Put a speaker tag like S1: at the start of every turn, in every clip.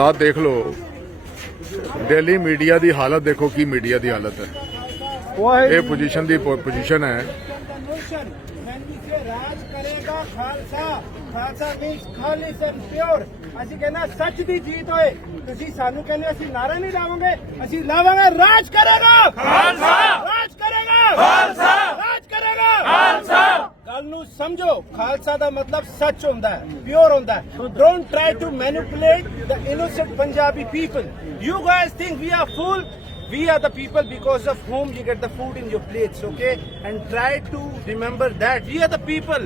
S1: ਹਾਲਾਤ ਦੇਖ ਲਓ। ਦਿੱਲੀ ਮੀਡੀਆ ਦੀ ਹਾਲਤ ਦੇਖੋ ਕੀ ਮੀਡੀਆ ਦੀ ਹਾਲਤ ਹੈ। ਇਹ ਪੋਜੀਸ਼ਨ ਦੀ ਪੋਜੀਸ਼ਨ ਹੈ।
S2: ਰਾਜ ਕਰੇਗਾ ਖਾਲਸਾ। ਖਾਲਸਾ ਮੀਨਸ ਖਾਲਿਸ ਐਂਡ ਪਿਓਰ ਅਸੀਂ ਕਹਿੰਦੇ ਸੱਚ ਦੀ ਜੀਤ ਹੋਏ। ਤੁਸੀਂ ਸਾਨੂੰ ਕਹਿੰਦੇ ਅਸੀਂ ਨਾਰੇ ਨਹੀਂ ਲਾਵਾਂਗੇ। ਅਸੀਂ ਲਾਵਾਂਗੇ ਰਾਜ ਕਰੇਗਾ। ਖਾਲਸਾ। ਰਾਜ ਕਰੇਗਾ। ਖਾਲਸਾ। ਰਾਜ ਕਰੇਗਾ। ਖਾਲਸਾ। ਗੱਲ ਨੂੰ ਸਮਝੋ ਖਾਲਸਾ ਦਾ ਮਤਲਬ ਸੱਚ ਹੁੰਦਾ ਹੈ ਪਿਓਰ ਹੁੰਦਾ ਹੈ don't try to manipulate the innocent Punjabi people you guys think we are fool We are the people because of whom you get the food in your plates, okay? And try to remember that. We are the people.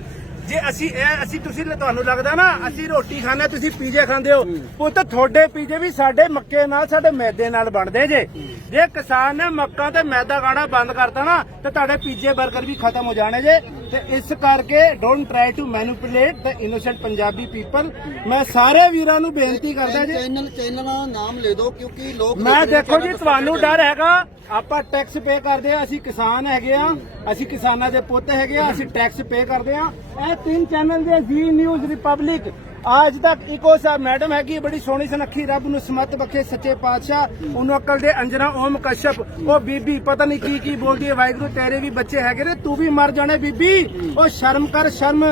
S2: ਜੇ ਅਸੀਂ ਇਹ ਅਸੀਂ ਤੁਸੀਂ ਤੁਹਾਨੂੰ ਲੱਗਦਾ ਨਾ ਅਸੀਂ ਰੋਟੀ ਖਾਂਦੇ ਤੁਸੀਂ ਪੀਜੇ ਖਾਂਦੇ ਹੋ। ਪੁੱਤ ਤੁਹਾਡੇ ਪੀਜੇ ਵੀ ਸਾਡੇ ਮੱਕੇ ਨਾਲ ਸਾਡੇ ਮੈਦੇ ਨਾਲ ਬਣਦੇ ਜੇ। ਜੇ ਕਿਸਾਨ ਨੇ ਮੱਕਾਂ ਤੇ ਮੈਦਾ ਖਾਣਾ ਬੰਦ ਕਰਤਾ ਨਾ ਤੇ ਤੁਹਾਡੇ ਪੀਜੇ 버ਗਰ ਵੀ ਖਤਮ ਹੋ ਜਾਣੇ ਜੇ। ਤੇ ਇਸ ਕਰਕੇ don't try to manipulate the innocent Punjabi people ਮੈਂ ਸਾਰੇ ਵੀਰਾਂ ਨੂੰ ਬੇਨਤੀ ਕਰਦਾ ਜੀ।
S3: ਚੈਨਲ ਚੈਨਲ ਦਾ ਨਾਮ ਲੈ ਦਿਓ ਕਿਉਂਕਿ ਲੋਕ
S2: ਮੈਂ
S3: ਦੇਖ
S2: ਜੀ ਤੁਹਾਨੂੰ ਡਰ ਹੈਗਾ। ਆਪਾਂ ਟੈਕਸ ਪੇ ਕਰਦੇ ਆ ਅਸੀਂ ਕਿਸਾਨ ਹੈਗੇ ਆ ਅਸੀਂ ਕਿਸਾਨਾਂ ਦੇ ਪੁੱਤ ਹੈਗੇ ਆ ਅਸੀਂ ਟੈਕਸ ਪੇ ਕਰਦੇ ਆ ਇਹ ਤਿੰਨ ਚੈਨਲ ਦੇ ਜੀ ਨਿਊਜ਼ ਰਿਪਬਲਿਕ। ਅੱਜ ਤੱਕ ਇੱਕੋ ਸਾ ਮੈਡਮ ਹੈਗੀ, ਬੜੀ ਸੋਹਣੀ ਸੁਨੱਖੀ, ਰੱਬ ਨੂੰ ਸਮਤ ਬਖੇ ਸੱਚੇ ਪਾਤਸ਼ਾਹ। ਉਹਨੂੰ ਅਕਲ ਦੇ ਅੰਜਨਾ ਓਮ ਕਸ਼ਪ। ਉਹ ਬੀਬੀ, ਪਤਾ ਨਹੀਂ ਕੀ ਕੀ ਬੋਲਦੀ ਹੈ, ਵਾਹਿਗੁਰੂ, ਤੇਰੇ ਵੀ ਬੱਚੇ ਹੈਗੇ ਨੇ, ਤੂੰ ਵੀ ਮਰ ਜਾਣੇ ਬੀਬੀ। ਉਹ ਸ਼ਰਮ ਕਰ, ਸ਼ਰਮ।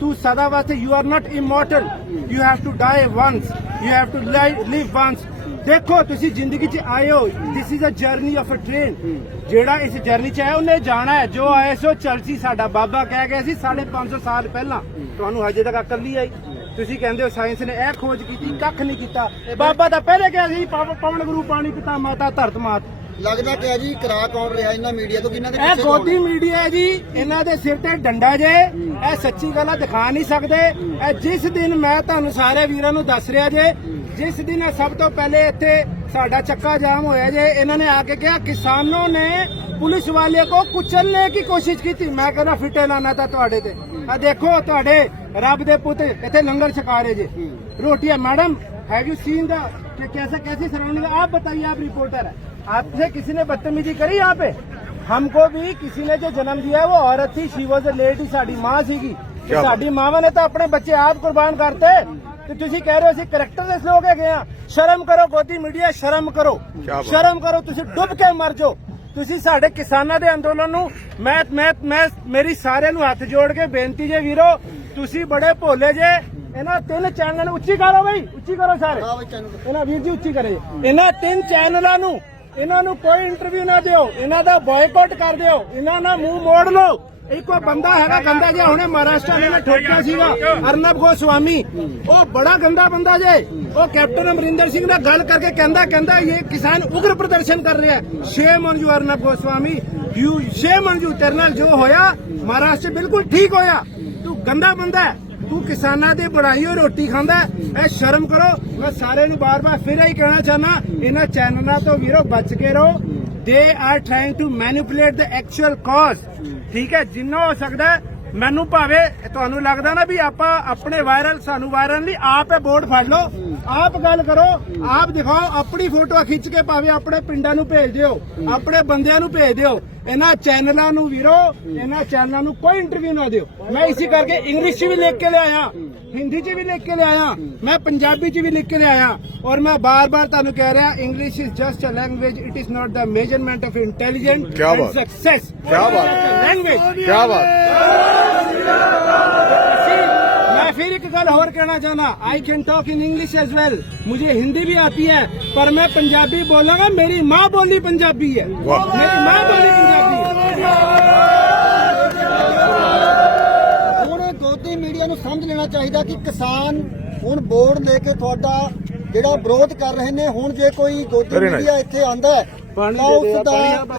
S2: ਤੂੰ ਸਦਾ ਵਾਸਤੇ you are not immortal you have to die once you have to live once ਦੇਖੋ ਤੁਸੀਂ ਜ਼ਿੰਦਗੀ 'ਚ ਆਏ ਹੋ। This is a journey of a train ਜਿਹੜਾ ਇਸ ਜਰਨੀ 'ਚ ਆਇਆ ਉਹਨੇ ਜਾਣਾ ਹੈ। ਜੋ ਆਏ ਸੋ ਚਲਸੀ ਸਾਡਾ। ਬਾਬਾ ਕਹਿ ਗਿਆ ਸੀ 550 ਸਾਲ ਪਹਿਲਾਂ ਤੁਹਾਨੂੰ ਹਜੇ ਤੱਕ ਅਕਲ ਨਹੀਂ ਆਈ। ਤੁਸੀਂ ਕਹਿੰਦੇ ਹੋ ਸਾਇੰਸ ਨੇ ਇਹ ਖੋਜ ਕੀਤੀ ਕੱਖ ਨਹੀਂ ਕੀਤਾ। ਬਾਬਾ ਤਾਂ ਪਹਿਲੇ ਕਿਹਾ ਸੀ ਪਵ- ਪਵਨ ਗੁਰੂ ਪਾਣੀ ਪਿਤਾ ਮਾਤਾ ਧਰਤ ਮਾਤ।
S3: ਲੱਗਦਾ ਕਿ ਆ ਜੀ ਕਰਾ ਕੌਣ ਰਿਹਾ ਇਹਨਾਂ ਮੀਡੀਆ ਤੋਂ ਕਿਹਨਾਂ ਦੇ
S2: ਇਹ ਗੋਦੀ? ਮੀਡੀਆ ਹੈ ਜੀ ਇਹਨਾਂ ਦੇ ਸਿਰ ਤੇ ਡੰਡਾ ਜੇ। ਇਹ ਸੱਚੀ ਗੱਲਾਂ ਦਿਖਾ ਨਹੀਂ ਸਕਦੇ। ਇਹ ਜਿਸ ਦਿਨ ਮੈਂ ਤੁਹਾਨੂੰ ਸਾਰੇ ਵੀਰਾਂ ਨੂੰ ਦੱਸ ਰਿਹਾ ਜੇ ਜਿਸ ਦਿਨ ਇਹ ਸਭ ਤੋਂ ਪਹਿਲੇ ਇੱਥੇ ਸਾਡਾ ਚੱਕਾ ਜਾਮ ਹੋਇਆ ਜੇ ਇਹਨਾਂ ਨੇ ਆ ਕੇ ਕਿਹਾ ਕਿਸਾਨੋਂ ਨੇ ਪੁਲਿਸ ਵਾਲੇ ਕੋ ਕੁਚਲਨੇ ਦੀ ਕੋਸ਼ਿਸ਼ ਕੀਤੀ ਮੈਂ ਕਹਿੰਦਾ ਫਿੱਟੇ ਲਾਣਾ ਤਾਂ ਤੁਹਾਡੇ ਤੇ ਆ ਦੇਖੋ ਤੁਹਾਡੇ ਰੱਬ ਦੇ ਪੁੱਤ ਇੱਥੇ ਲੰਗਰ ਛਕਾ ਰਹੇ ਜੇ रोटियां madam have you seen the कि कैसा कैसी सराउंडिंग आप बताइए आप रिपोर्टर है आपसे किसी ने बदतमीजी करी यहाँ पे हमको भी किसी ने जो जन्म दिया है वो औरत थी शी वॉज अ लेडी ਸਾਡੀ ਮਾਂ ਸੀਗੀ ਤੇ
S1: ਕਿਆ ਬਾਤ।
S2: ਸਾਡੀ ਮਾਵਾਂ ਨੇ ਤਾਂ ਆਪਣੇ ਬੱਚੇ ਆਪ ਕੁਰਬਾਨ ਕਰਤੇ ਤੇ ਤੁਸੀਂ ਕਹਿ ਰਹੇ ਹੋ ਅਸੀਂ ਕਰੈਕਟਰਲੈਸ ਲੋਕ ਹੈਗੇ ਆ। ਸ਼ਰਮ ਕਰੋ ਗੋਦੀ ਮੀਡੀਆ ਸ਼ਰਮ ਕਰੋ। ਸ਼ਰਮ ਕਰੋ ਤੁਸੀਂ ਡੁੱਬ ਕੇ ਮਰ ਜਾਓ। ਤੁਸੀਂ ਸਾਡੇ ਕਿਸਾਨਾਂ ਦੇ ਅੰਦੋਲਨ ਨੂੰ ਮੈਂ ਮੈਂ ਮੈਂ ਮੇਰੀ ਸਾਰਿਆਂ ਨੂੰ ਹੱਥ ਜੋੜ ਕੇ ਬੇਨਤੀ ਜੇ ਵੀਰੋ ਤੁਸੀਂ ਬੜੇ ਭੋਲੇ ਜੇ। ਇਹਨਾਂ ਤਿੰਨ ਚੈਨਲਾਂ ਨੂੰ ਉੱਚੀ ਕਰੋ ਬਈ ਉੱਚੀ ਕਰੋ ਸਾਰੇ।
S3: ਹਾਂ ਬਈ ਚੈਨਲ
S2: ਇਹਨਾਂ ਵੀਰ ਜੀ ਉੱਚੀ ਕਰੇ। ਇਹਨਾਂ ਤਿੰਨ ਚੈਨਲਾਂ ਨੂੰ ਇਹਨਾਂ ਨੂੰ ਕੋਈ ਇੰਟਰਵਿਊ ਨਾ ਦਿਓ। ਇਹਨਾਂ ਦਾ ਬਾਇਕਾਟ ਕਰ ਦਿਓ। ਇਹਨਾਂ ਦਾ ਮੂੰਹ ਮੋੜ ਲਓ। ਇੱਕੋ ਬੰਦਾ ਹੈਗਾ ਗੰਦਾ ਜਿਹਾ ਹੁਣੇ ਮਹਾਰਾਸ਼ਟਰ ਨੇ ਠੋਕਿਆ ਸੀਗਾ ਅਰਨਬ ਗੋਸਵਾਮੀ। ਉਹ ਬੜਾ ਗੰਦਾ ਬੰਦਾ ਜੇ। ਉਹ ਕੈਪਟਨ ਅਮਰਿੰਦਰ ਸਿੰਘ ਨਾਲ ਗੱਲ ਕਰਕੇ ਕਹਿੰਦਾ ਕਹਿੰਦਾ ਇਹ ਕਿਸਾਨ ਉਗਰ ਪ੍ਰਦਰਸ਼ਨ ਕਰ ਰਿਹਾ shame on you Arnab Goswami. You shame on you ਟਰਨਲ ਜੋ ਹੋਇਆ ਮਹਾਰਾਸ਼ਟਰ ਬਿਲਕੁਲ ਠੀਕ ਹੋਇਆ। ਤੂੰ ਗੰਦਾ ਬੰਦਾ ਹੈ। ਤੂੰ ਕਿਸਾਨਾਂ ਦੀ ਬਣਾਈ ਹੋਈ ਰੋਟੀ ਖਾਂਦਾ ਹੈ। ਇਹ ਸ਼ਰਮ ਕਰੋ। ਮੈਂ ਸਾਰਿਆਂ ਨੂੰ ਬਾਰ-ਬਾਰ ਫਿਰ ਹੀ ਕਹਿਣਾ ਚਾਹਨਾ ਇਹਨਾਂ ਚੈਨਲਾਂ ਤੋਂ ਵੀਰੋ ਬਚ ਕੇ ਰਹੋ। They are trying to manipulate the actual cause ਠੀਕ ਹੈ ਜਿੰਨਾ ਹੋ ਸਕਦਾ ਮੈਨੂੰ ਭਾਵੇਂ ਤੁਹਾਨੂੰ ਲੱਗਦਾ ਨਾ ਵੀ ਆਪਾਂ ਆਪਣੇ ਵਾਇਰਲ ਸਾਨੂੰ ਵਾਇਰਲ ਨਹੀਂ ਆਪ ਇਹ ਬੋਰਡ ਫੜ ਲਓ ਆਪ ਗੱਲ ਕਰੋ ਆਪ ਦਿਖਾਓ ਆਪਣੀ ਫੋਟੋ ਖਿੱਚ ਕੇ ਭਾਵੇਂ ਆਪਣੇ ਪਿੰਡਾਂ ਨੂੰ ਭੇਜ ਦਿਓ ਆਪਣੇ ਬੰਦਿਆਂ ਨੂੰ ਭੇਜ ਦਿਓ ਇਹਨਾਂ ਚੈਨਲਾਂ ਨੂੰ ਵੀਰੋ ਇਹਨਾਂ ਚੈਨਲਾਂ ਨੂੰ ਕੋਈ ਇੰਟਰਵਿਊ ਨਾ ਦਿਓ ਮੈਂ ਇਸੇ ਕਰਕੇ ਇੰਗਲਿਸ਼ 'ਚ ਵੀ ਲਿਖ ਕੇ ਲਿਆਇਆ ਹਿੰਦੀ 'ਚ ਵੀ ਲਿਖ ਕੇ ਲਿਆਇਆ ਮੈਂ ਪੰਜਾਬੀ 'ਚ ਵੀ ਲਿਖ ਕੇ ਲਿਆਇਆ ਔਰ ਮੈਂ ਬਾਰ-ਬਾਰ ਤੁਹਾਨੂੰ ਕਹਿ ਰਿਹਾ English is just a language it is not the measurement of intelligent
S1: ਕਿਆ ਬਾਤ।
S2: ਸਕਸੈਸ
S1: ਕਿਆ ਬਾਤ।
S2: ਲੈਂਗੁਏਜ
S1: ਕੀ ਬਾਤ
S2: मैं फिर एक गल और कहना चाहना I can talk in English as well मुझे हिंदी भी आती है पर मैं पंजाबी बोलूंगा मेरी माँ बोली पंजाबी है
S1: वाह।
S2: मेरी माँ बोली
S3: ਲੈਣਾ ਚਾਹੀਦਾ ਕਿ ਕਿਸਾਨ ਹੁਣ ਬੋਰਡ ਲੈ ਕੇ ਤੁਹਾਡਾ ਜਿਹੜਾ ਵਿਰੋਧ ਕਰ ਰਹੇ ਨੇ ਹੁਣ ਜੇ ਕੋਈ ਗੋਦੀ. ਮੀਡੀਆ ਇੱਥੇ ਆਂਦਾ ਹੈ ਤਾਂ ਉਸ ਦਾ